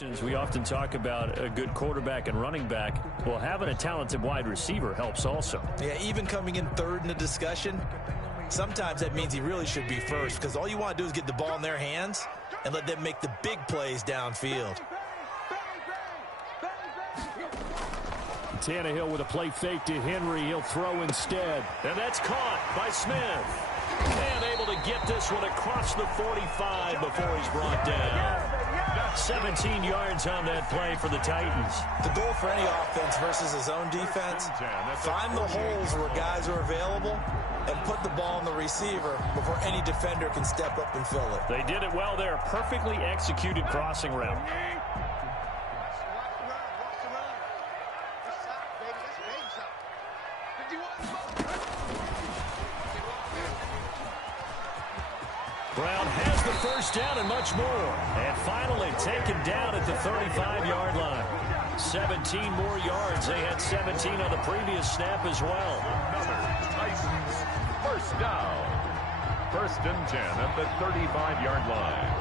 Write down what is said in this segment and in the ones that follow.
We often talk about a good quarterback and running back. Well, having a talented wide receiver helps also. Yeah, even coming in third in the discussion, sometimes that means he really should be first, because all you want to do is get the ball in their hands and let them make the big plays downfield. Tannehill with a play fake to Henry. He'll throw instead. And that's caught by Smith. And able to get this one across the 45 before he's brought down. 17 yards on that play for the Titans. The goal for any offense versus his own defense, find the holes where guys are available and put the ball in the receiver before any defender can step up and fill it. They did it well there. Perfectly executed crossing route. Brown has the first down and much more. And finally taken down at the 35-yard line. 17 more yards. They had 17 on the previous snap as well. Another Titans first down. 1st and 10 at the 35-yard line.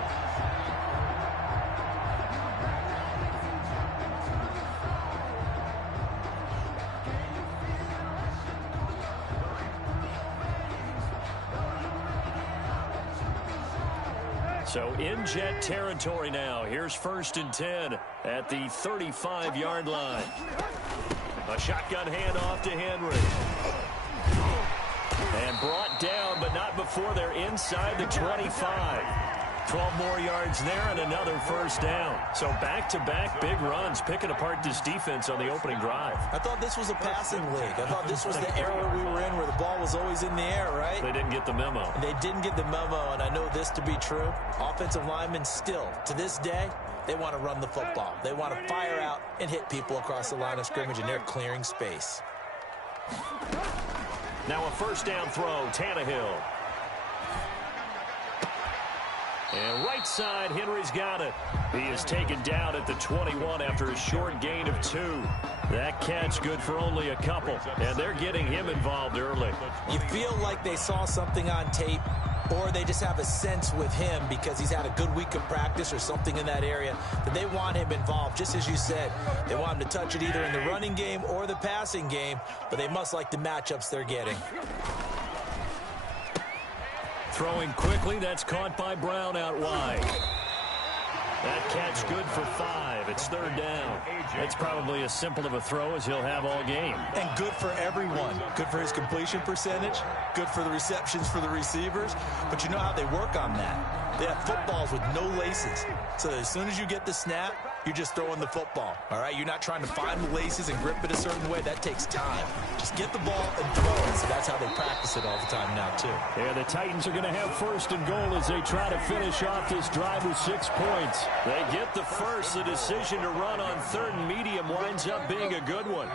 So in Jet territory now. Here's 1st and 10 at the 35-yard line. A shotgun handoff to Henry. And brought down, but not before they're inside the 25. 12 more yards there and another first down. So back-to-back big runs, picking apart this defense on the opening drive. I thought this was a passing league. I thought this was the era we were in where the ball was always in the air, right? They didn't get the memo. They didn't get the memo, and I know this to be true. Offensive linemen still, to this day, they want to run the football. They want to fire out and hit people across the line of scrimmage, and they're clearing space. Now a first down throw, Tannehill. And right side, Henry's got it. He is taken down at the 21 after a short gain of 2. That catch good for only a couple, and they're getting him involved early. You feel like they saw something on tape, or they just have a sense with him because he's had a good week of practice or something in that area that they want him involved. Just as you said, they want him to touch it either in the running game or the passing game, but they must like the matchups they're getting. Throwing quickly, that's caught by Brown out wide. That catch good for 5. It's 3rd down. It's probably as simple of a throw as he'll have all game. And good for everyone. Good for his completion percentage. Good for the receptions for the receivers. But you know how they work on that. They have footballs with no laces. So as soon as you get the snap, you're just throwing the football. All right? You're not trying to find the laces and grip it a certain way. That takes time. Just get the ball and throw it. So that's how they practice it all the time now, too. Yeah, the Titans are going to have 1st and goal as they try to finish off this drive with 6 points. They get the first. The decision to run on 3rd and medium winds up being a good one.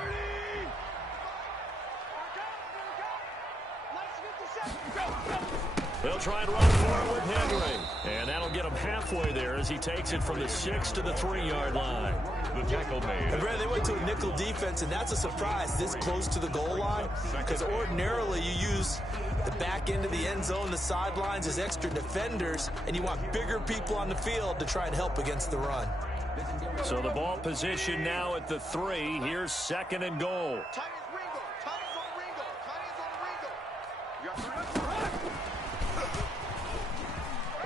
They'll try and run for it with Henry. And that'll get him halfway there as he takes it from the 6 to the 3-yard line. The tackle made. And Brad, they went to a nickel defense, and that's a surprise this close to the goal line, because ordinarily you use the back end of the end zone, the sidelines as extra defenders, and you want bigger people on the field to try and help against the run. So the ball position now at the 3. Here's 2nd and goal.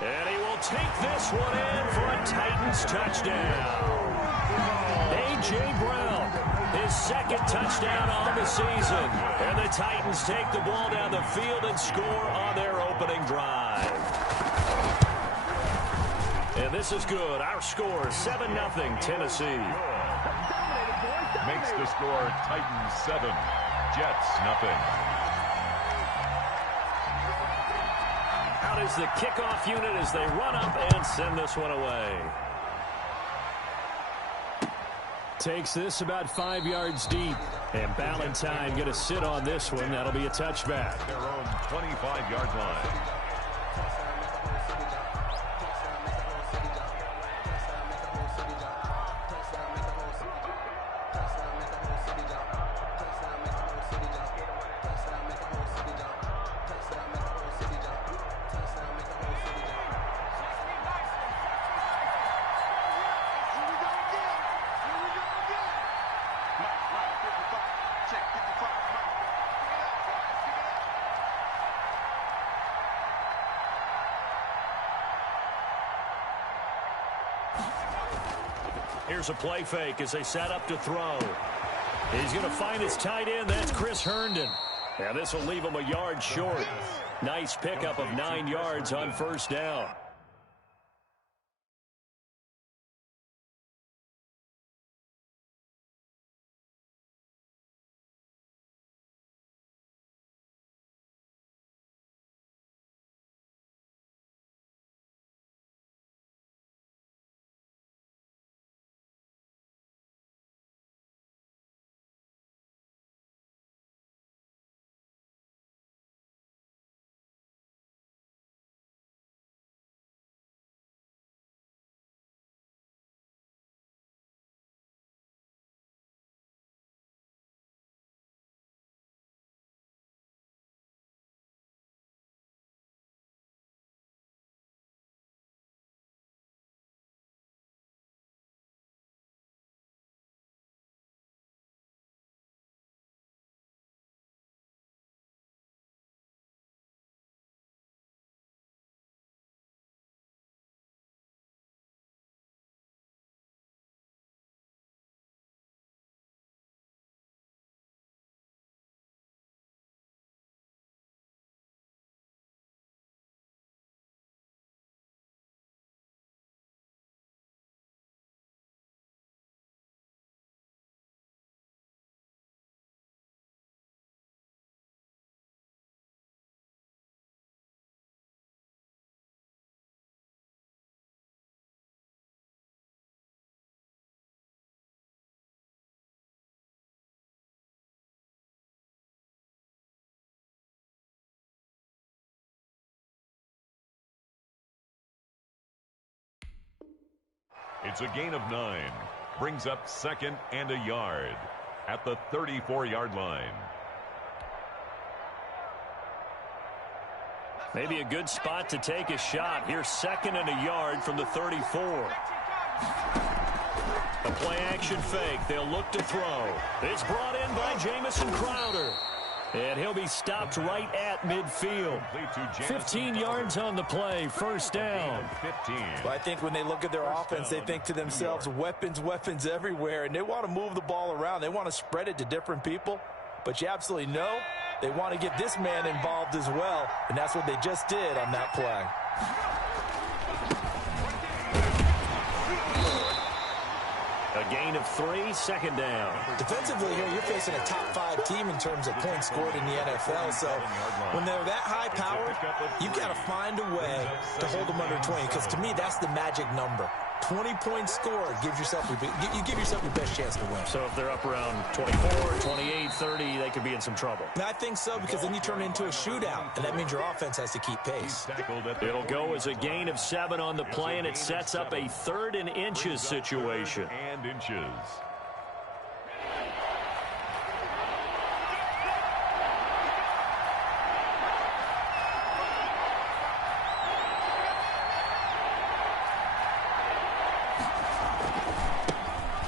And he will take this one in for a Titans touchdown. A.J. Brown, his 2nd touchdown on the season. And the Titans take the ball down the field and score on their opening drive. And this is good. Our score, 7-0 Tennessee. Makes the score Titans 7, Jets nothing. Out is the kickoff unit as they run up and send this one away. Takes this about 5 yards deep. And Ballantyne going to sit on this one. That'll be a touchback. Their own 25-yard line. Here's a play fake as they set up to throw. He's going to find his tight end. That's Chris Herndon. And this will leave him a yard short. Nice pickup of 9 yards on first down. It's a gain of 9. Brings up 2nd and a yard at the 34-yard line. Maybe a good spot to take a shot. Here's 2nd and a yard from the 34. A play-action fake. They'll look to throw. It's brought in by Jamison Crowder. And he'll be stopped right at midfield. 15 yards on the play, first down. Well, I think when they look at their offense, they think to themselves, weapons, weapons everywhere, and they want to move the ball around. They want to spread it to different people. But you absolutely know they want to get this man involved as well, and that's what they just did on that play. A gain of 3, second down. Defensively here, you're facing a top-5 team in terms of points scored in the NFL. So when they're that high-powered, you've got to find a way to hold them under 20, because to me, that's the magic number. 20 points scored gives yourself you give yourself your best chance to win. So if they're up around 24, 28, 30, they could be in some trouble. And I think so, because then you turn it into a shootout, and that means your offense has to keep pace. It'll go as a gain of 7 on the play, and it sets up a 3rd and inches situation. And inches.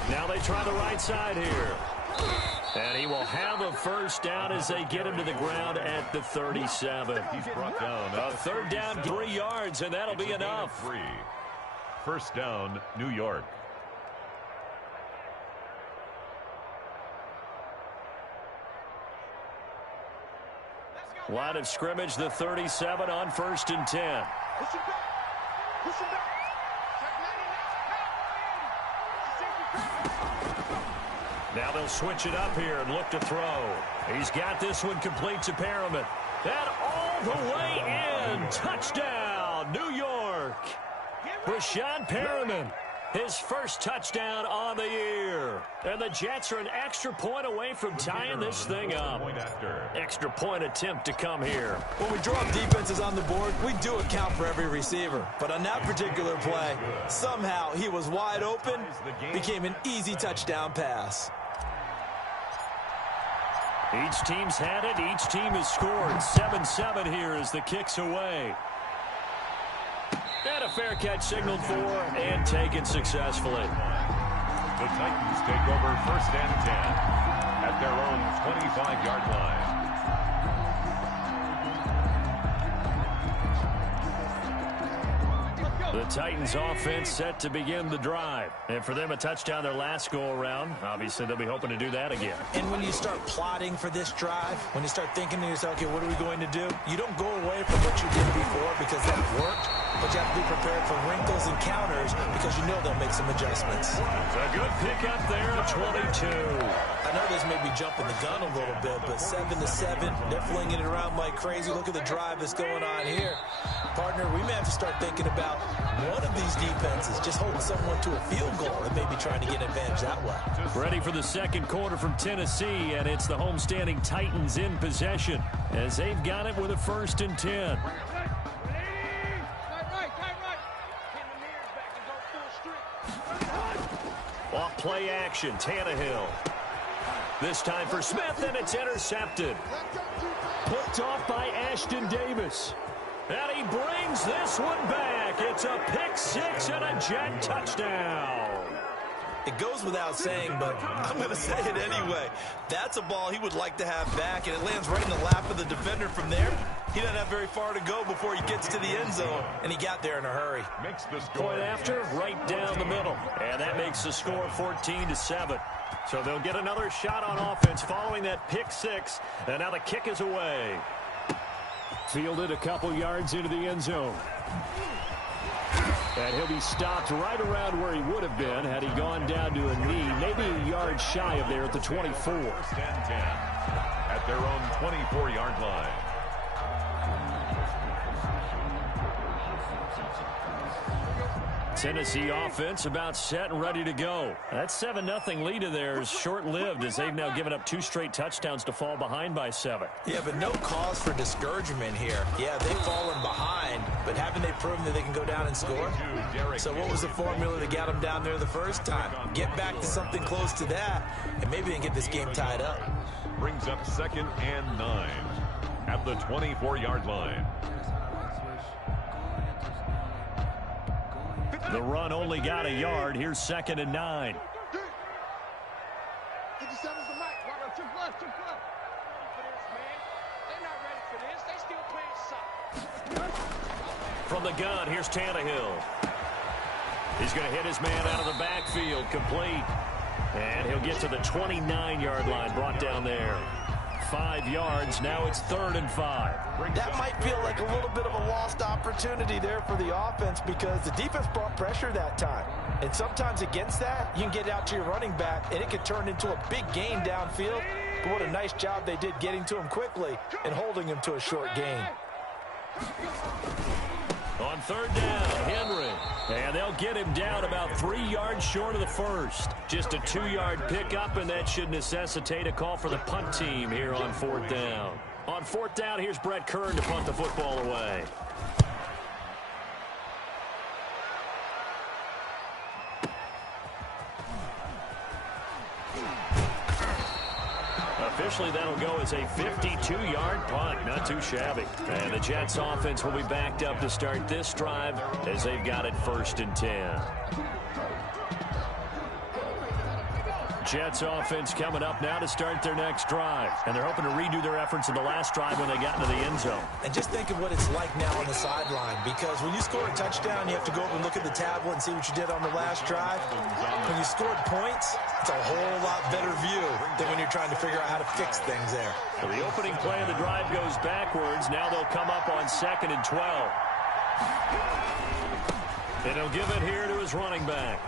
Now they try the right side here. And he will have a first down as they get him to the ground at the 37. He's brought down. A 3rd down, 3 yards, and that'll be enough. 3. First down, New York. Line of scrimmage, the 37 on 1st and 10. Now they'll switch it up here and look to throw. He's got this one complete to Perriman. And all the way in. Touchdown, New York. Brashad Perriman, his first touchdown on the year. And the Jets are an extra point away from tying this thing up. Extra point attempt to come here. When we draw up defenses on the board, we do account for every receiver. But on that particular play, somehow he was wide open, became an easy touchdown pass. Each team's had it. Each team has scored. 7-7 here as the kick's away. And a fair catch signaled for and taken successfully. The Titans take over 1st and 10 at their own 25-yard line. The Titans offense set to begin the drive. And for them, a touchdown their last go-around. Obviously, they'll be hoping to do that again. And when you start plotting for this drive, when you start thinking to yourself, okay, what are we going to do? You don't go away from what you did before because that worked, but you have to be prepared for wrinkles and counters because you know they'll make some adjustments. A good pickup there at 22. I know this may be jumping the gun a little bit, but 7-7, they're flinging it around like crazy. Look at the drive that's going on here. Partner, we may have to start thinking about one of these defenses just holding someone to a field goal and maybe trying to get an advantage that way. Ready for the second quarter from Tennessee, and it's the homestanding Titans in possession as they've got it with a 1st and 10. Off play action, Tannehill. This time for Smith, and it's intercepted. Picked off by Ashton Davis. And he brings this one back. It's a pick 6 and a Jet touchdown. It goes without saying, but I'm going to say it anyway. That's a ball he would like to have back, and it lands right in the lap of the defender from there. He doesn't have very far to go before he gets to the end zone, and he got there in a hurry. Makes the score. Point after, right down the middle. And that makes the score 14-7. So they'll get another shot on offense following that pick 6, and now the kick is away. Fielded a couple yards into the end zone. And he'll be stopped right around where he would have been had he gone down to a knee, maybe a yard shy of there at the 24. 1st and 10 at their own 24-yard line. Tennessee offense about set and ready to go. That 7-0 lead of theirs short-lived as they've now given up 2 straight touchdowns to fall behind by 7. Yeah, but no cause for discouragement here. Yeah, they've fallen behind, but haven't they proven that they can go down and score? So what was the formula that got them down there the first time? Get back to something close to that, and maybe they can get this game tied up. Brings up 2nd and 9 at the 24-yard line. The run only got a yard. Here's 2nd and 9. From the gun, here's Tannehill. He's going to hit his man out of the backfield, complete. And he'll get to the 29-yard line, brought down there. 5 yards. Now it's 3rd and 5. That might feel like a little bit of a lost opportunity there for the offense because the defense brought pressure that time. And sometimes against that, you can get out to your running back, and it could turn into a big gain downfield. But what a nice job they did getting to him quickly and holding him to a short gain. On 3rd down, Henry. And they'll get him down about 3 yards short of the first. Just a 2-yard pickup, and that should necessitate a call for the punt team here on 4th down. On 4th down, here's Brett Kern to punt the football away. Officially, that'll go as a 52-yard punt. Not too shabby. And the Jets offense will be backed up to start this drive as they've got it 1st and 10. Jets offense coming up now to start their next drive. And they're hoping to redo their efforts in the last drive when they got into the end zone. And just think of what it's like now on the sideline, because when you score a touchdown, you have to go over and look at the tablet and see what you did on the last drive. When you scored points, it's a whole lot better view than when you're trying to figure out how to fix things there. So the opening play of the drive goes backwards. Now they'll come up on 2nd and 12. And he'll give it here to his running back.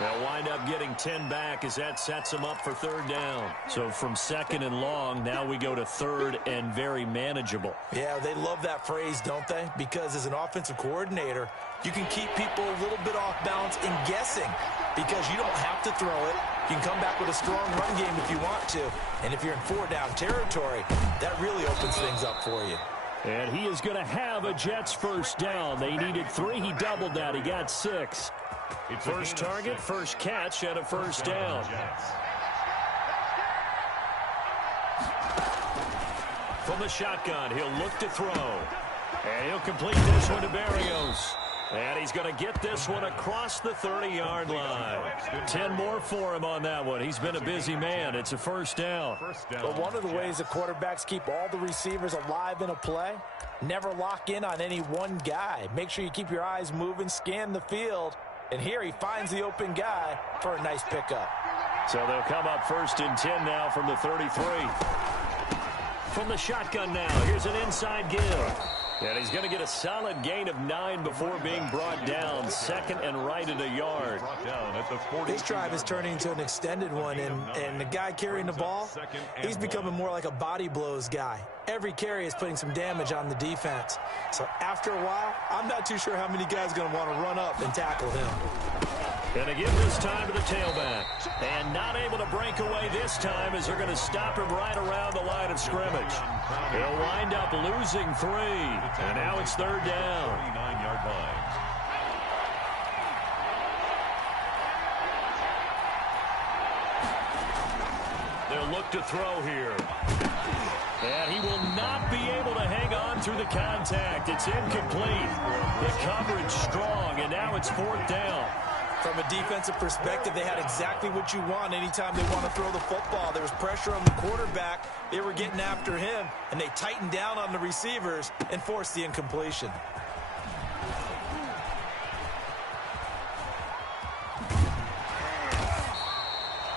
They'll wind up getting 10 back as that sets them up for 3rd down. So from 2nd and long, now we go to 3rd and very manageable. Yeah, they love that phrase, don't they? Because as an offensive coordinator, you can keep people a little bit off balance in guessing because you don't have to throw it. You can come back with a strong run game if you want to. And if you're in 4-down territory, that really opens things up for you. And he is going to have a Jets 1st down. They needed 3. He doubled that. He got 6. First target, first catch, and a 1st down. From the shotgun, he'll look to throw. And he'll complete this one to Berrios. And he's going to get this one across the 30-yard line. 10 more for him on that one. He's been a busy man. It's a first down. But one of the ways the quarterbacks keep all the receivers alive in a play, never lock in on any one guy. Make sure you keep your eyes moving, scan the field. And here he finds the open guy for a nice pickup. So they'll come up 1st and 10 now from the 33. From the shotgun now, here's an inside give. And he's going to get a solid gain of 9 before being brought down. 2nd and right at a yard. This drive is turning into an extended one, and the guy carrying the ball, he's becoming more like a body blows guy. Every carry is putting some damage on the defense. So after a while, I'm not too sure how many guys are going to want to run up and tackle him. Going to give this time to the tailback. And not able to break away this time as they're going to stop him right around the line of scrimmage. He'll wind up losing 3. And now it's 3rd down. 39-yard line. They'll look to throw here. And he will not be able to hang on through the contact. It's incomplete. The coverage strong, and now it's 4th down. From a defensive perspective, they had exactly what you want anytime they want to throw the football. There was pressure on the quarterback. They were getting after him, and they tightened down on the receivers and forced the incompletion.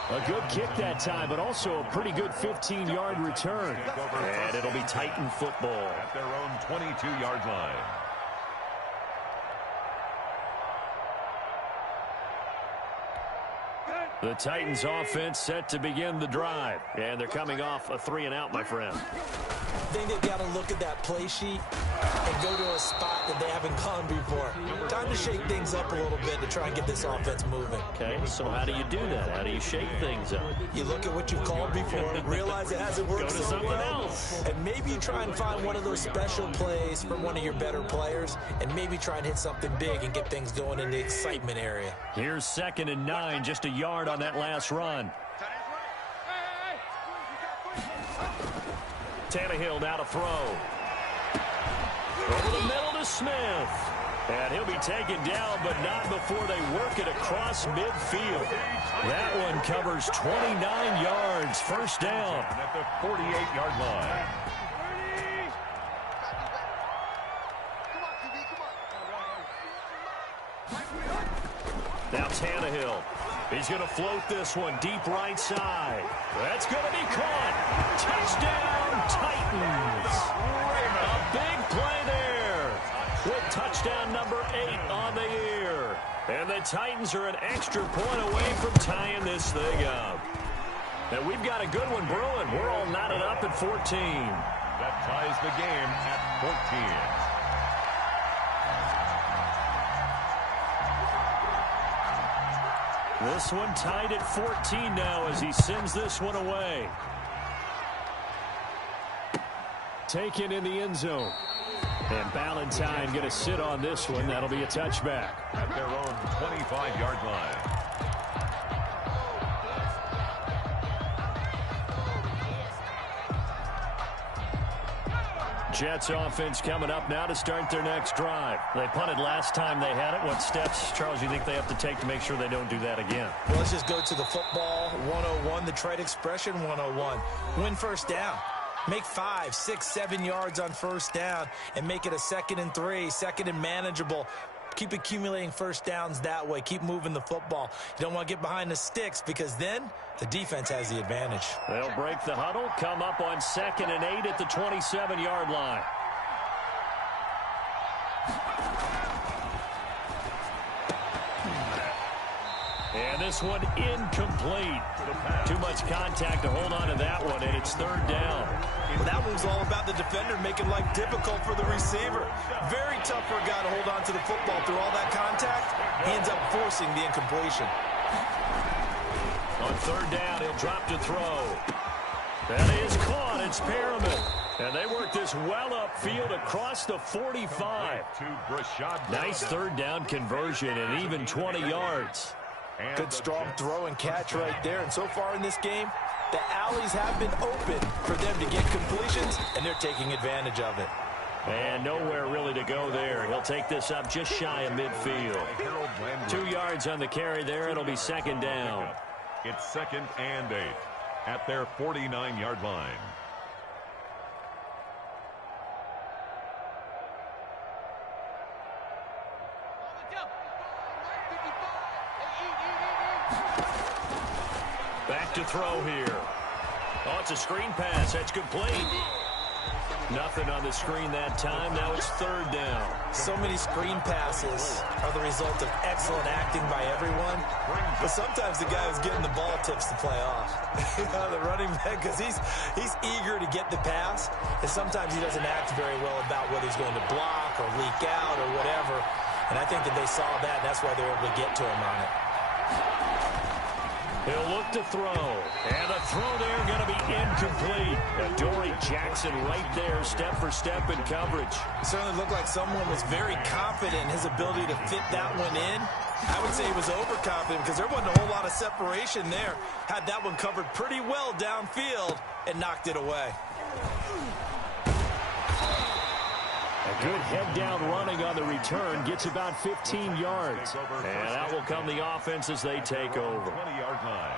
A good kick that time, but also a pretty good 15-yard return. And it'll be Titan football. At their own 22-yard line. The Titans offense set to begin the drive. And they're coming off a 3-and-out, my friend. I think they've got to look at that play sheet and go to a spot that they haven't gone before. Time to shake things up a little bit to try and get this offense moving. Okay, so how do you do that? How do you shake things up? You look at what you've called before, realize it hasn't worked Go to so something well, else. and maybe you try and find one of those special plays from one of your better players, and maybe try and hit something big and get things going in the excitement area. Here's 2nd and 9, just a yard on that last run. Tannehill now to throw. Over the middle to Smith. And he'll be taken down, but not before they work it across midfield. That one covers 29 yards. 1st down. At the 48-yard line. Now Tannehill. He's going to float this one deep right side. That's going to be caught. Touchdown, Titans. A big play there with touchdown number 8 on the year. And the Titans are an extra point away from tying this thing up. And we've got a good one brewing. We're all knotted up at 14. That ties the game at 14. This one tied at 14 now as he sends this one away. Taken in the end zone. And Ballantyne going to sit on this one. That'll be a touchback. At their own 25-yard line. Jets offense coming up now to start their next drive. They punted last time they had it. What steps, Charles, you think they have to take to make sure they don't do that again? Well, let's just go to the football 101, the trade expression 101. Win 1st down. Make 5, 6, 7 yards on 1st down and make it a 2nd and 3, 2nd and manageable. Keep accumulating 1st downs that way. Keep moving the football. You don't want to get behind the sticks because then the defense has the advantage. They'll break the huddle, come up on 2nd and 8 at the 27-yard line. And this one incomplete. Too much contact to hold on to that one, and it's 3rd down. Well, that one's all about the defender making life difficult for the receiver. Very tough for a guy to hold on to the football through all that contact. He ends up forcing the incompletion. On 3rd down, he'll drop to throw. That is caught. It's Perriman. And they work this well upfield across the 45. Nice 3rd down conversion and even 20 yards. Good strong throw and catch right there. And so far in this game, the alleys have been open for them to get completions, and they're taking advantage of it. And nowhere really to go there. He'll take this up just shy of midfield. 2 yards on the carry there. It'll be second down. It's 2nd and 8 at their 49-yard line. Back to throw here. Oh, it's a screen pass. That's complete. Nothing on the screen that time. Now it's 3rd down. So many screen passes are the result of excellent acting by everyone. But sometimes the guy who's getting the ball tips the play off. The running back, because he's eager to get the pass. And sometimes he doesn't act very well about whether he's going to block or leak out or whatever. And I think that they saw that, and that's why they were able to get to him on it. He'll look to throw. And the throw there going to be incomplete. Adoree Jackson right there, step for step in coverage. It certainly looked like someone was very confident in his ability to fit that one in. I would say he was overconfident because there wasn't a whole lot of separation there. Had that one covered pretty well downfield and knocked it away. A good head-down running on the return. Gets about 15 yards. And out will come the offense as they take over. 20-yard line.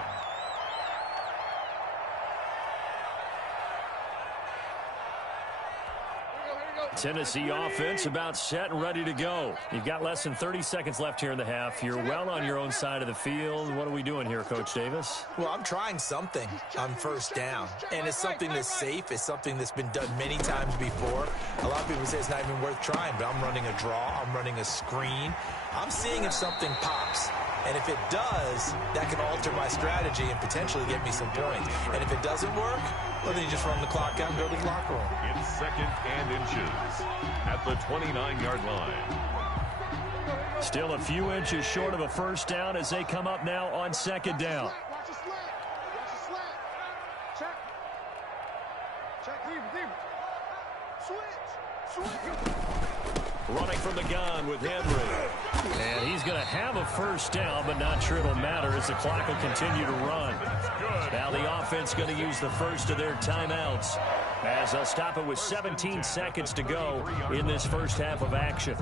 Tennessee offense about set and ready to go. You've got less than 30 seconds left here in the half. You're well on your own side of the field. What are we doing here, Coach Davis? Well, I'm trying something on 1st down. And it's something that's safe. It's something that's been done many times before. A lot of people say it's not even worth trying, but I'm running a draw. I'm running a screen. I'm seeing if something pops. And if it does, that can alter my strategy and potentially get me some points. And if it doesn't work, well, then you just run the clock out and go to the locker room. It's 2nd and inches at the 29-yard line. Still a few inches short of a 1st down as they come up now on 2nd down. Watch the slant. Watch the slant. Check. Check. Leave. Switch. Running from the gun with Henry. And he's going to have a 1st down, but not sure it'll matter as the clock will continue to run. Now the offense going to use the first of their timeouts as they'll stop it with 17 seconds to go in this first half of action.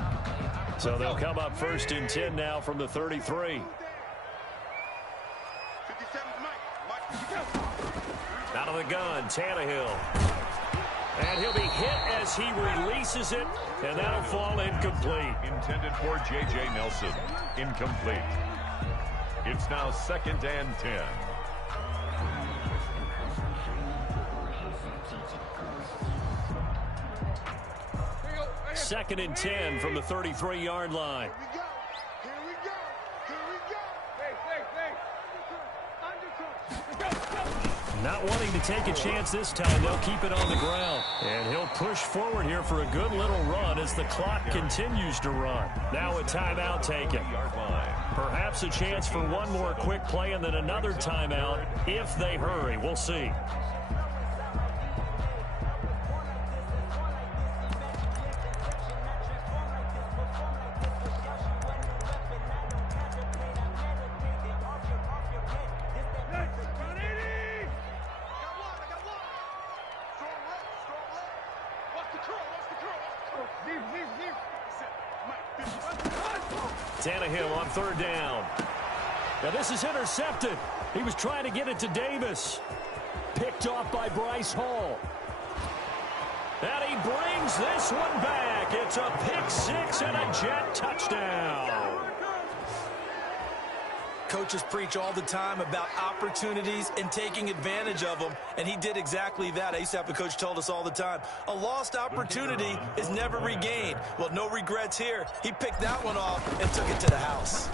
So they'll come up 1st and 10 now from the 33. Out of the gun, Tannehill. And he'll be hit as he releases it, and that'll fall incomplete. Intended for J.J. Nelson. Incomplete. It's now 2nd and 10. Second and 10 from the 33-yard line. Here we go. Not wanting to take a chance this time, they'll keep it on the ground. And he'll push forward here for a good little run as the clock continues to run. Now a timeout taken. Perhaps a chance for one more quick play and then another timeout if they hurry. We'll see. Tannehill on 3rd down. Now this is intercepted. He was trying to get it to Davis. Picked off by Bryce Hall. And he brings this one back. It's a pick 6 and a Jet touchdown. Coaches preach all the time about opportunities and taking advantage of them, and he did exactly that. I used to have a coach told us all the time, a lost opportunity is never regained. Well, no regrets here. He picked that one off and took it to the house.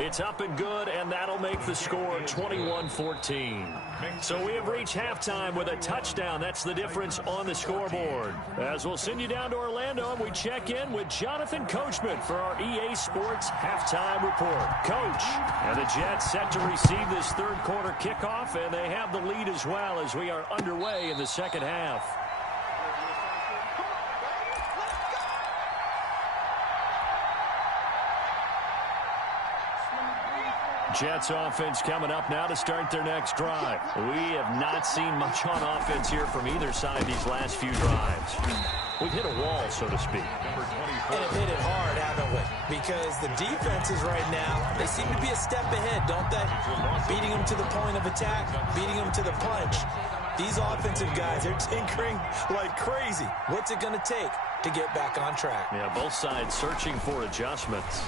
It's up and good, and that'll make the score 21-14. So we have reached halftime with a touchdown. That's the difference on the scoreboard. As we'll send you down to Orlando, and we check in with Jonathan Coachman for our EA Sports Halftime Report. Coach, and the Jets set to receive this third quarter kickoff, and they have the lead as well as we are underway in the second half. Jets offense coming up now to start their next drive. We have not seen much on offense here from either side these last few drives. We've hit a wall, so to speak. And have hit it hard, haven't we? Because the defenses right now, they seem to be a step ahead, don't they? Beating them to the point of attack, beating them to the punch. These offensive guys, they're tinkering like crazy. What's it going to take to get back on track? Yeah, both sides searching for adjustments.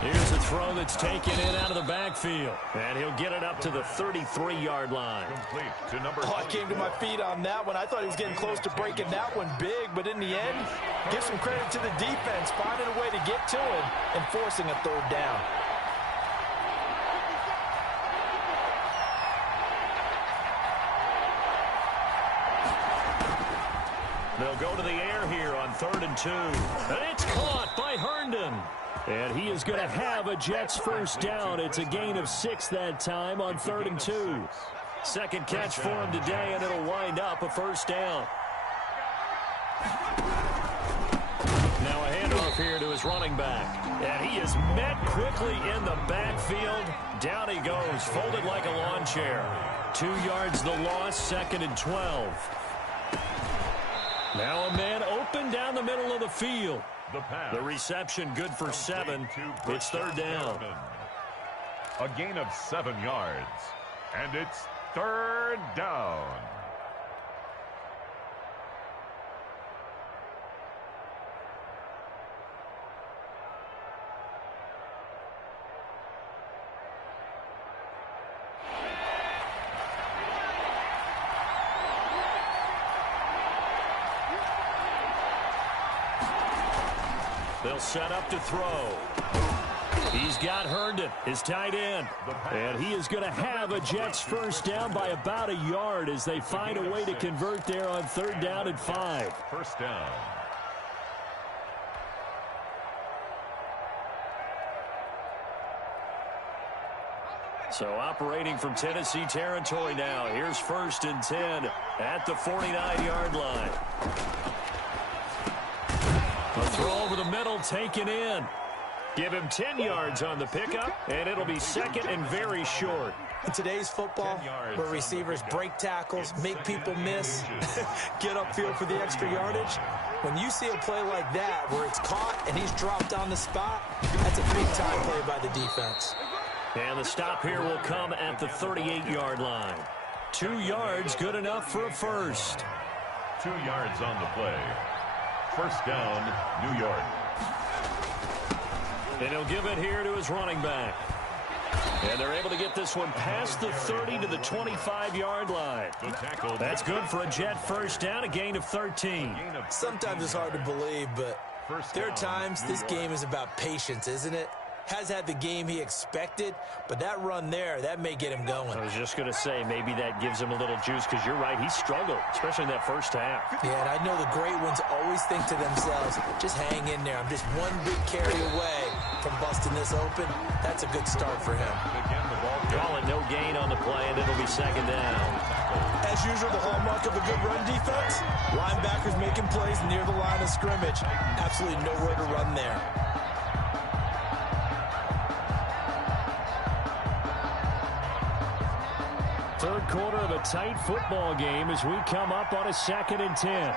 Here's a throw that's taken in out of the backfield. And he'll get it up to the 33-yard line. Oh, I came to my feet on that one. I thought he was getting close to breaking that one big, but in the end, give some credit to the defense, finding a way to get to him and forcing a third down. They'll go to the air here on 3rd and 2. And it's caught by Herndon. And he is going to have a Jets first down. It's a gain of 6 that time on 3rd and 2. Second catch for him today, and it'll wind up a first down. Now a handoff here to his running back. And he is met quickly in the backfield. Down he goes, folded like a lawn chair. 2 yards the loss, 2nd and 12. Now a man open down the middle of the field. The reception good for 7. It's 3rd down. A gain of 7 yards. And it's 3rd down. They'll set up to throw. He's got Herndon, his tight end. And he is going to have a Jets first down by about a yard as they find a way to convert there on 3rd down and 5. First down. So operating from Tennessee territory now. Here's 1st and 10 at the 49-yard line. A throw over the middle taken in. Give him 10 yards on the pickup, and it'll be 2nd and very short. In today's football, where receivers break tackles, make people miss, get upfield for the extra yardage, when you see a play like that where it's caught and he's dropped on the spot, that's a big-time play by the defense. And the stop here will come at the 38-yard line. 2 yards, good enough for a first. 2 yards on the play. First down, New York. And he'll give it here to his running back. And they're able to get this one past the 30 to the 25-yard line. That's good for a Jet first down, a gain of 13. Sometimes it's hard to believe, but there are times this game is about patience, isn't it? Has had the game he expected, but that run there, that may get him going. I was just going to say, maybe that gives him a little juice, because you're right, he struggled, especially in that first half. Yeah, and I know the great ones always think to themselves, just hang in there. I'm just one big carry away from busting this open. That's a good start for him. Call it no gain on the play, and it'll be 2nd down. As usual, the hallmark of a good run defense, linebackers making plays near the line of scrimmage. Absolutely nowhere to run there. Third quarter of a tight football game as we come up on a 2nd and 10.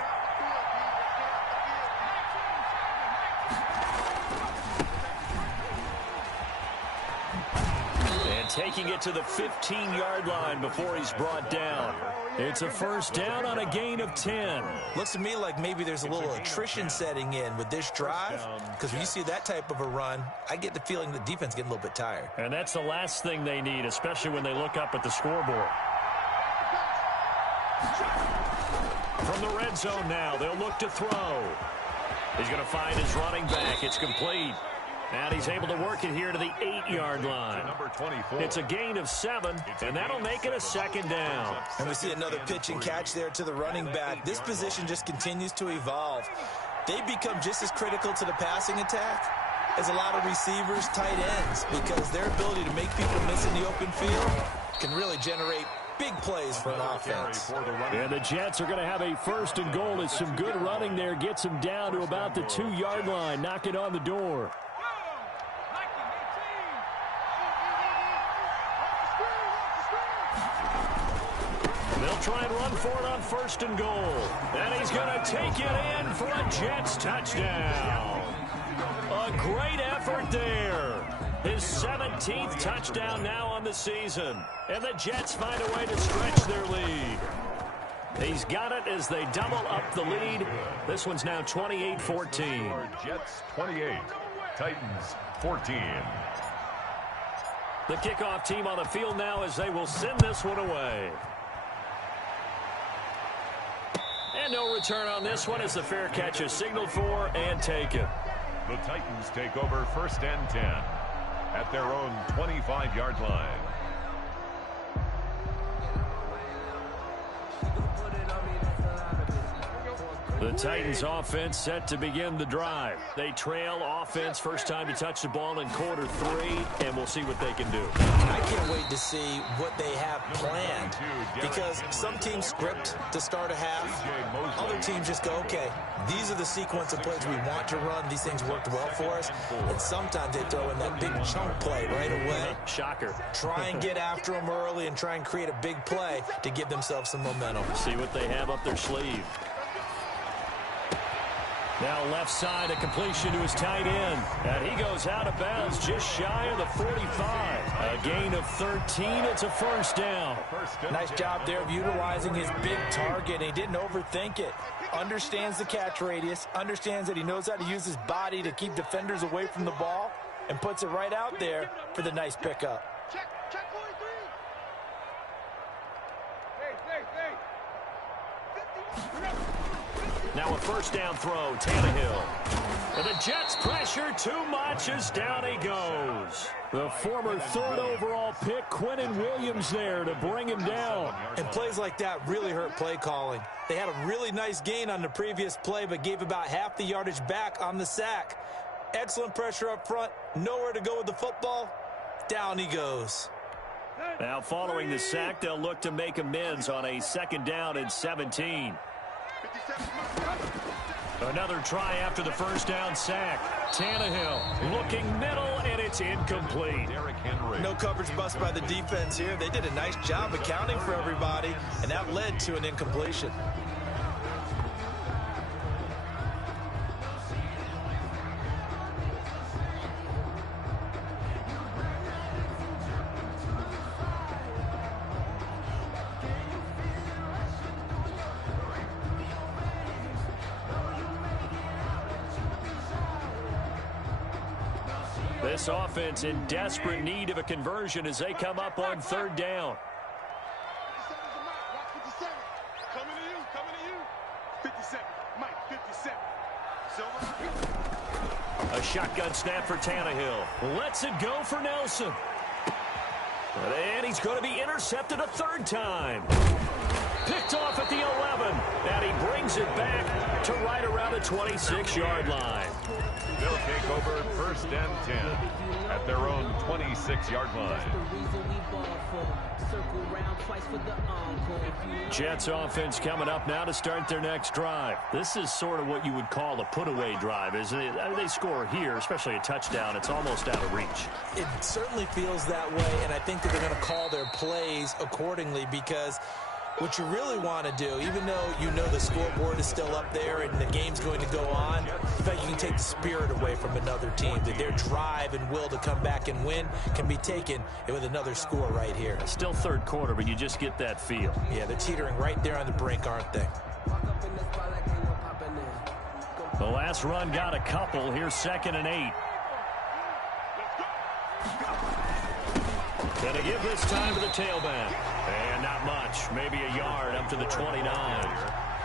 And taking it to the 15-yard line before he's brought down. It's a first down on a gain of 10. Looks to me like maybe there's a little attrition setting in with this drive, because when you see that type of a run, I get the feeling the defense getting a little bit tired. And that's the last thing they need, especially when they look up at the scoreboard. From the red zone now, they'll look to throw. He's going to find his running back. It's complete. And he's able to work it here to the 8-yard line. It's a gain of 7, and that'll make it a 2nd down. And we see another pitch and catch there to the running back. This position just continues to evolve. They become just as critical to the passing attack as a lot of receivers, tight ends, because their ability to make people miss in the open field can really generate big plays for an offense. And the Jets are going to have a 1st and goal. It's some good running there. Gets them down to about the 2-yard line. Knock it on the door. They'll try and run for it on 1st and goal. And he's going to take it in for a Jets touchdown. A great effort there. His 17th touchdown now on the season. And the Jets find a way to stretch their lead. He's got it as they double up the lead. This one's now 28-14. Jets 28, Titans 14. The kickoff team on the field now as they will send this one away. And no return on this one as the fair catch is signaled for and taken. The Titans take over 1st and 10 at their own 25-yard line. The Titans offense set to begin the drive. They trail offense first time to touch the ball in quarter 3, and we'll see what they can do. I can't wait to see what they have planned, because some teams script to start a half. Other teams just go, okay, these are the sequence of plays we want to run. These things worked well for us. And sometimes they throw in that big chunk play right away. Shocker. Try and get after them early and try and create a big play to give themselves some momentum. See what they have up their sleeve. Now left side, a completion to his tight end. And he goes out of bounds just shy of the 45. A gain of 13. It's a 1st down. Nice job there of utilizing his big target. He didn't overthink it. Understands the catch radius. Understands that he knows how to use his body to keep defenders away from the ball. And puts it right out there for the nice pickup. Check 43. Hey. Now a 1st down throw, Tannehill. And the Jets pressure too much as down he goes. The former 3rd overall pick, Quinnen Williams, there to bring him down. And plays like that really hurt play calling. They had a really nice gain on the previous play, but gave about half the yardage back on the sack. Excellent pressure up front. Nowhere to go with the football. Down he goes. Now following the sack, they'll look to make amends on a 2nd down and 17. Another try after the 1st down sack. Tannehill looking middle, and it's incomplete. No coverage bust by the defense here. They did a nice job accounting for everybody, and that led to an incompletion. This offense in desperate need of a conversion as they come up on 3rd down. 57. Coming to you. 57. Mike, 57. A shotgun snap for Tannehill. Lets it go for Nelson. And he's going to be intercepted a 3rd time. Picked off at the 11. And he brings it back to right around the 26-yard line. They'll take over 1st and 10 at their own 26-yard line. Jets offense coming up now to start their next drive. This is sort of what you would call a put-away drive, isn't it? They score here, especially a touchdown. It's almost out of reach. It certainly feels that way, and I think that they're going to call their plays accordingly, because what you really want to do, even though you know the scoreboard is still up there and the game's going to go on, in fact, you can take the spirit away from another team. That their drive and will to come back and win can be taken with another score right here. Still 3rd quarter, but you just get that feel. Yeah, they're teetering right there on the brink, aren't they? The last run got a couple. Here's 2nd and 8. Going to give this time to the tailback. And not much. Maybe a yard up to the 29.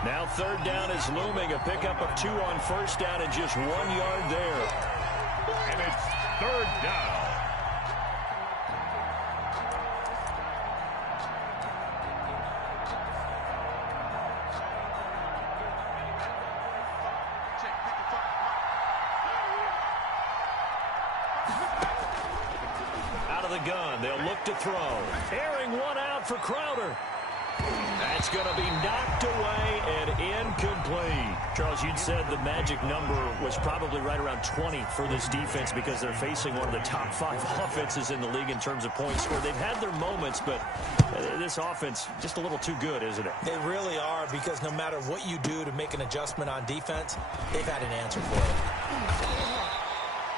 Now 3rd down is looming. A pickup of 2 on 1st down and just 1 yard there. And it's 3rd down. Out of the gun, they'll look to throw. Airing one out for Crowder. That's going to be knocked away and incomplete. Charles, you'd said the magic number was probably right around 20 for this defense because they're facing one of the top 5 offenses in the league in terms of points scored. They've had their moments, but this offense just a little too good, isn't it? They really are, because no matter what you do to make an adjustment on defense, they've had an answer for it.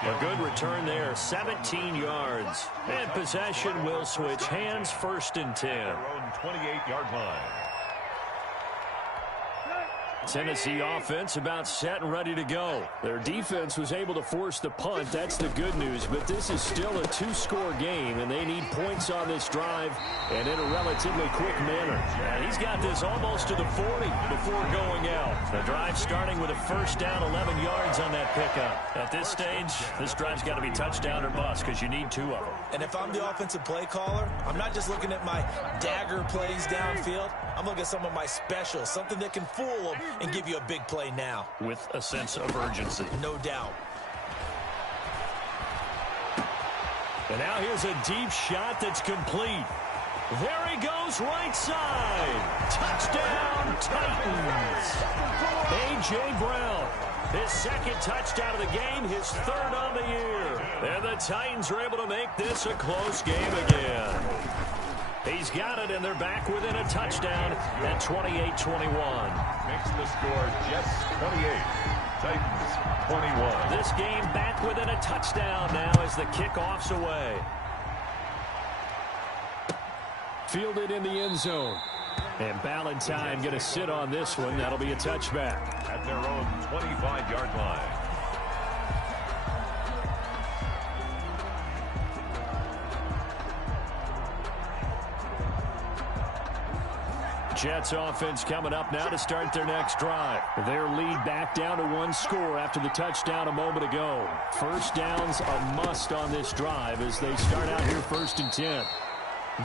A good return there, 17 yards. And possession will switch hands, 1st and 10. Their own 28-yard line. Tennessee offense about set and ready to go. Their defense was able to force the punt. That's the good news. But this is still a 2-score game, and they need points on this drive and in a relatively quick manner. And he's got this almost to the 40 before going out. The drive starting with a 1st down, 11 yards on that pickup. At this stage, this drive's got to be touchdown or bust because you need 2 of them. And if I'm the offensive play caller, I'm not just looking at my dagger plays downfield. I'm looking at some of my specials, something that can fool them and give you a big play now. With a sense of urgency. No doubt. And now here's a deep shot that's complete. There he goes, right side. Touchdown, Titans. A.J. Brown, his 2nd touchdown of the game, his 3rd on the year. And the Titans are able to make this a close game again. He's got it, and they're back within a touchdown at 28-21. Makes the score just 28. Titans 21. This game back within a touchdown now as the kickoff's away. Fielded in the end zone. And Ballantyne going to sit on this one. That'll be a touchback. At their own 25-yard line. Jets offense coming up now to start their next drive. Their lead back down to 1 score after the touchdown a moment ago. 1st downs a must on this drive as they start out here 1st and 10.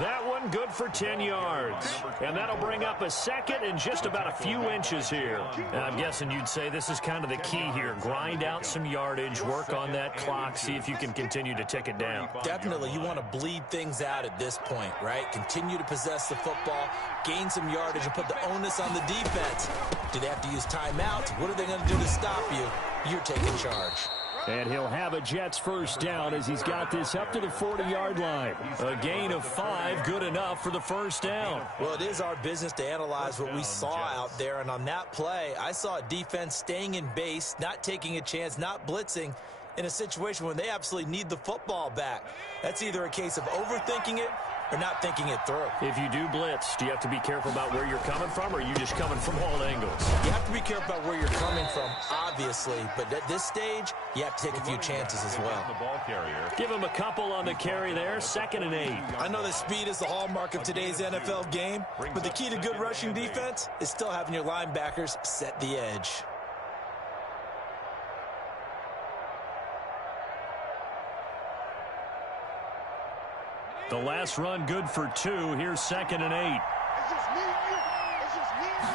That one good for 10 yards. And that'll bring up a 2nd and just about a few inches here. And I'm guessing you'd say this is kind of the key here. Grind out some yardage, work on that clock, see if you can continue to tick it down. Definitely, you want to bleed things out at this point, right? Continue to possess the football, gain some yardage, and put the onus on the defense. Do they have to use timeouts? What are they going to do to stop you? You're taking charge. And he'll have a Jets 1st down as he's got this up to the 40-yard line. A gain of 5, good enough for the 1st down. Well, it is our business to analyze what we saw out there. And on that play, I saw a defense staying in base, not taking a chance, not blitzing in a situation when they absolutely need the football back. That's either a case of overthinking it or not thinking it through. If you do blitz, do you have to be careful about where you're coming from, or are you just coming from all angles? You have to be careful about where you're coming from, obviously, but at this stage, you have to take a few chances as well. The ball carrier. Give him a couple on the carry there, 2nd and 8. I know that speed is the hallmark of today's NFL game, but the key to good rushing defense is still having your linebackers set the edge. The last run good for 2. Here's 2nd and 8. It's just me and you. It's just me and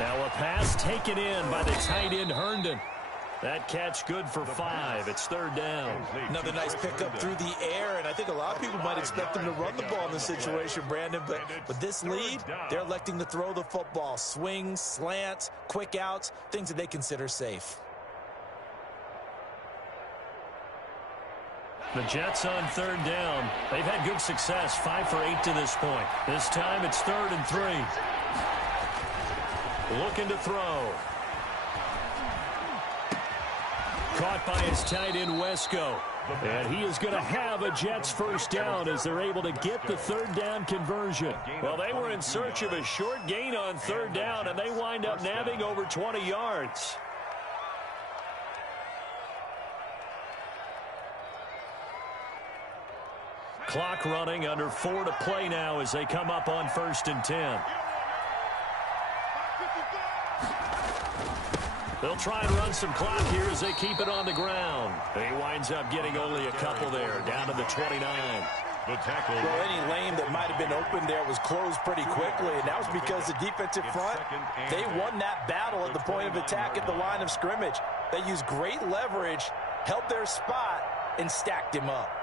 you. Now a pass taken in by the tight end Herndon. That catch good for 5. It's 3rd down. Another nice pickup through the air, and I think a lot of people might expect them to run the ball in this situation, Brandon, but with this lead, they're electing to throw the football. Swings, slants, quick outs, things that they consider safe. The Jets on 3rd down. They've had good success, 5 for 8 to this point. This time it's 3rd and 3. Looking to throw. Caught by his tight end, Wesco. And he is going to have a Jets 1st down as they're able to get the 3rd down conversion. Well, they were in search of a short gain on 3rd down, and they wind up nabbing over 20 yards. Clock running, under 4 to play now as they come up on 1st and 10. They'll try and run some clock here as they keep it on the ground. He winds up getting only a couple there, down to the 29. The tackle. Well, any lane that might have been open there was closed pretty quickly, and that was because the defensive front, they won that battle at the point of attack at the line of scrimmage. They used great leverage, held their spot, and stacked him up.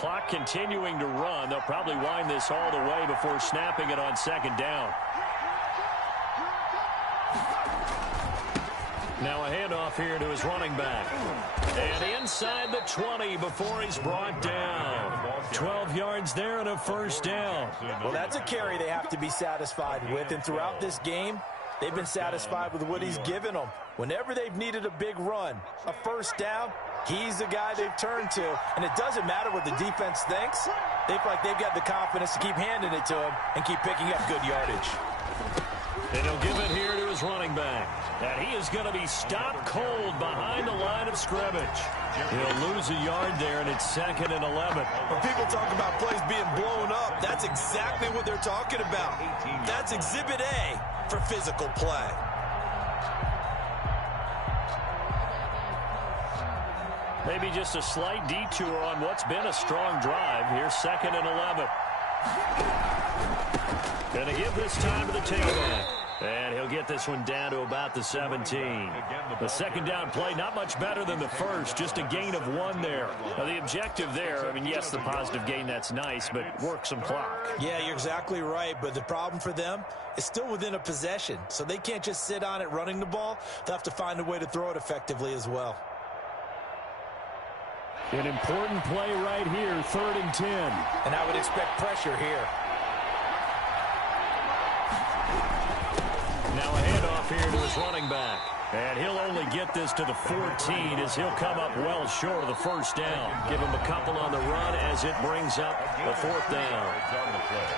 clock continuing to run. They'll probably wind this all the way before snapping it on second down. Now a handoff here to his running back. And inside the 20 before he's brought down. 12 yards there and a first down. Well, that's a carry they have to be satisfied with. And throughout this game, they've been satisfied with what he's given them. Whenever they've needed a big run, a first down, he's the guy they've turned to. And it doesn't matter what the defense thinks. They feel like they've got the confidence to keep handing it to him and keep picking up good yardage. And he'll give it here to his running back. And he is going to be stopped cold behind the line of scrimmage. He'll lose a yard there, and it's 2nd and 11. When people talk about plays being blown up, that's exactly what they're talking about. That's Exhibit A for physical play. Maybe just a slight detour on what's been a strong drive. Here's 2nd and 11. Going to give this time to the tailback. And he'll get this one down to about the 17. The second down play, not much better than the first, just a gain of 1 there. Now, the objective there, I mean, yes, the positive gain, that's nice, but work some clock. Yeah, you're exactly right, but the problem for them is still within a possession, so they can't just sit on it running the ball. They'll have to find a way to throw it effectively as well. An important play right here, 3rd and 10. And I would expect pressure here. Now a handoff here to his running back. And he'll only get this to the 14 as he'll come up well short of the first down. Give him a couple on the run as it brings up the 4th down.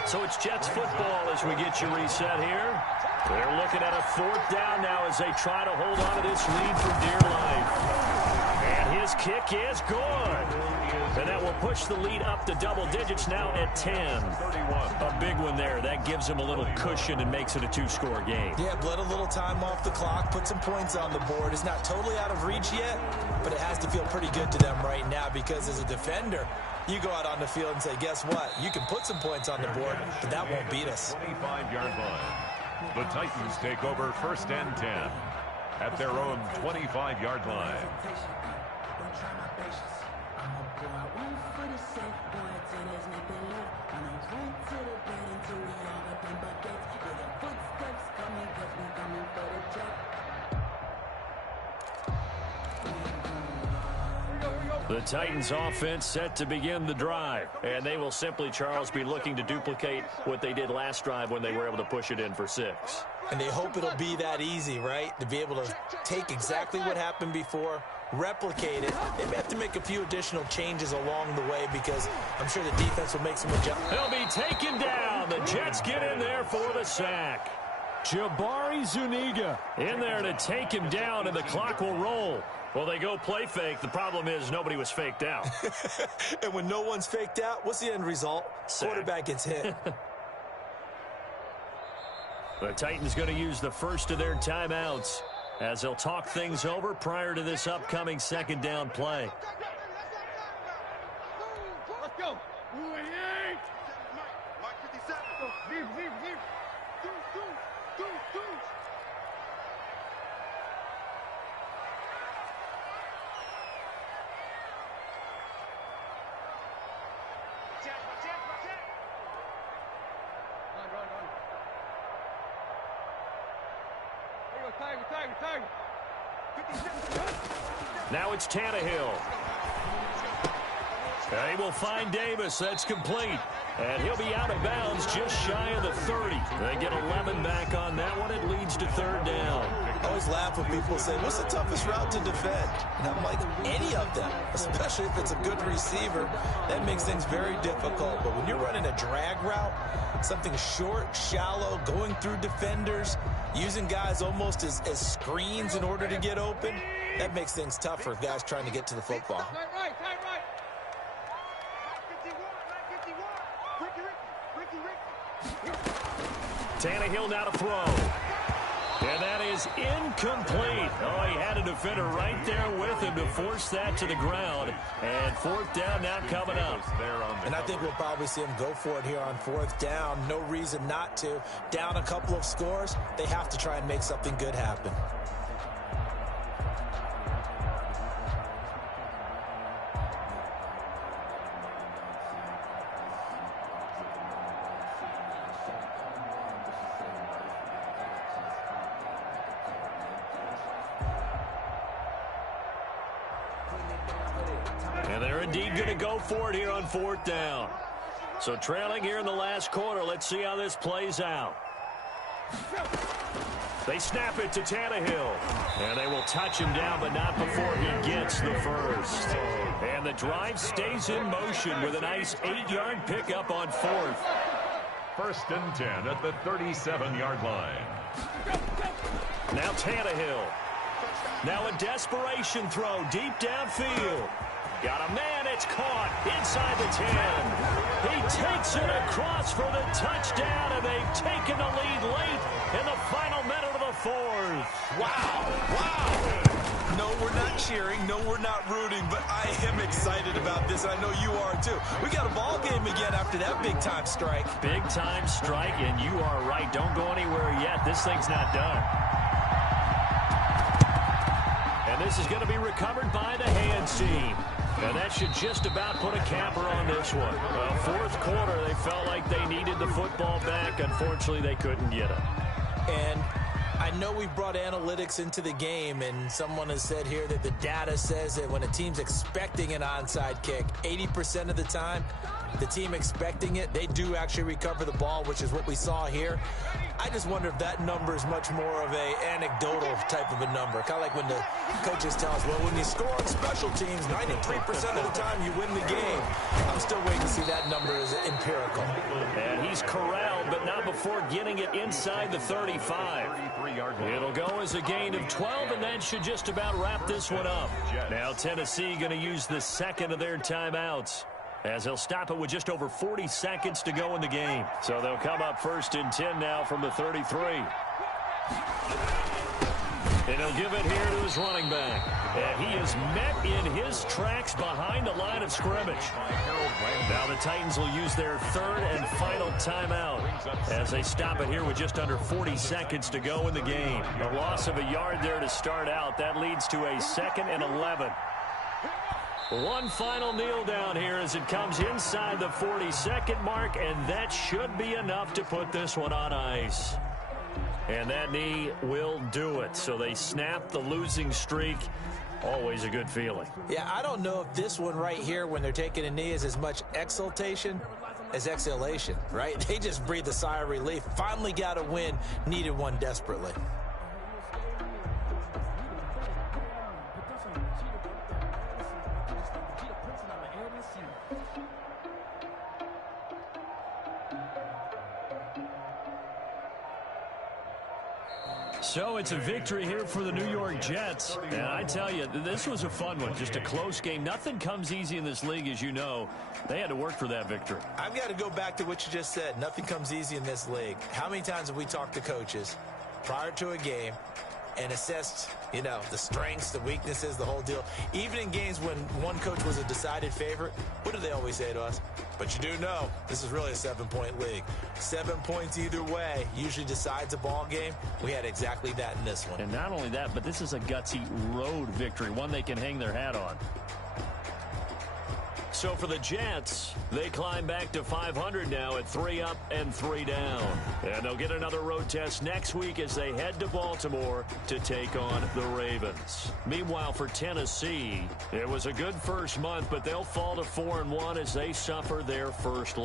So it's Jets football as we get you reset here. They're looking at a 4th down now as they try to hold on to this lead for dear life. And his kick is good. And that will push the lead up to double digits now at 10. A big one there. That gives him a little cushion and makes it a 2-score game. Yeah, bled a little time off the clock, put some points on the board. It's not totally out of reach yet, but it has to feel pretty good to them right now because as a defender, you go out on the field and say, guess what? You can put some points on the board, but that won't beat us. 25-yard line. The Titans take over 1st and 10 at their own 25-yard line. The Titans offense set to begin the drive. And they will simply, Charles, be looking to duplicate what they did last drive when they were able to push it in for 6. And they hope it'll be that easy, right? To be able to take exactly what happened before, replicate it. They may have to make a few additional changes along the way because I'm sure the defense will make some adjustments. He'll be taken down. The Jets get in there for the sack. Jabari Zuniga in there to take him down, and the clock will roll. Well, they go play fake. The problem is nobody was faked out. And when no one's faked out, what's the end result? Sack. Quarterback gets hit. The Titans going to use the first of their timeouts as they'll talk things over prior to this upcoming 2nd down play. Let's go. Mark 57. Leave. Do. Tiger. Now it's Tannehill. They will find Davis. That's complete. And he'll be out of bounds just shy of the 30. They get 11 back on that one. It leads to 3rd down. I always laugh when people say, what's the toughest route to defend? And I'm like, any of them, especially if it's a good receiver. That makes things very difficult. But when you're running a drag route, something short, shallow, going through defenders, using guys almost as screens in order to get open, that makes things tough for guys trying to get to the football. Right. Tannehill now to throw. And that is incomplete. Oh, he had a defender right there with him to force that to the ground. And 4th down now coming up. And I think we'll probably see him go for it here on 4th down. No reason not to. Down a couple of scores, they have to try and make something good happen. And they're indeed going to go for it here on 4th down. So trailing here in the last quarter. Let's see how this plays out. They snap it to Tannehill. And they will touch him down, but not before he gets the first. And the drive stays in motion with a nice 8-yard pickup on 4th. 1st and 10 at the 37-yard line. Now Tannehill. Now a desperation throw deep downfield. Got a man, it's caught inside the 10. He takes it across for the touchdown, and they've taken the lead late in the final minute of the 4th. Wow, wow. No, we're not cheering. No, we're not rooting, but I am excited about this. I know you are too. We got a ball game again after that big-time strike. Big-time strike, and you are right. Don't go anywhere yet. This thing's not done. And this is going to be recovered by the hands team. And that should just about put a capper on this one. Well, 4th quarter, they felt like they needed the football back. Unfortunately, they couldn't get it. And I know we've brought analytics into the game, and someone has said here that the data says that when a team's expecting an onside kick, 80% of the time, the team expecting it, they do actually recover the ball, which is what we saw here. I just wonder if that number is much more of a anecdotal type of a number. Kind of like when the coaches tell us, well, when you score on special teams, 93% of the time you win the game. I'm still waiting to see that number as empirical. And he's corralled, but not before getting it inside the 35. It'll go as a gain of 12, and that should just about wrap this one up. Now Tennessee going to use the second of their timeouts, as they'll stop it with just over 40 seconds to go in the game. So they'll come up 1st and 10 now from the 33. And he'll give it here to his running back. And he is met in his tracks behind the line of scrimmage. Now the Titans will use their 3rd and final timeout as they stop it here with just under 40 seconds to go in the game. A loss of a yard there to start out. That leads to a 2nd and 11. One final kneel down here as it comes inside the 40-second mark, and that should be enough to put this one on ice. And that knee will do it. So they snap the losing streak. Always a good feeling. Yeah, I don't know if this one right here, when they're taking a knee, is as much exultation as exhalation, right? They just breathe a sigh of relief. Finally got a win, needed one desperately. So it's a victory here for the New York Jets. And I tell you, this was a fun one. Just a close game. Nothing comes easy in this league, as you know. They had to work for that victory. I've got to go back to what you just said. Nothing comes easy in this league. How many times have we talked to coaches prior to a game and assessed, you know, the strengths, the weaknesses, the whole deal? Even in games when one coach was a decided favorite, what do they always say to us? But you do know, this is really a 7-point league. 7 points either way usually decides a ball game. We had exactly that in this one. And not only that, but this is a gutsy road victory, one they can hang their hat on. So for the Jets, they climb back to 500 now at 3 up and 3 down. And they'll get another road test next week as they head to Baltimore to take on the Ravens. Meanwhile, for Tennessee, it was a good first month, but they'll fall to 4-1 as they suffer their first loss.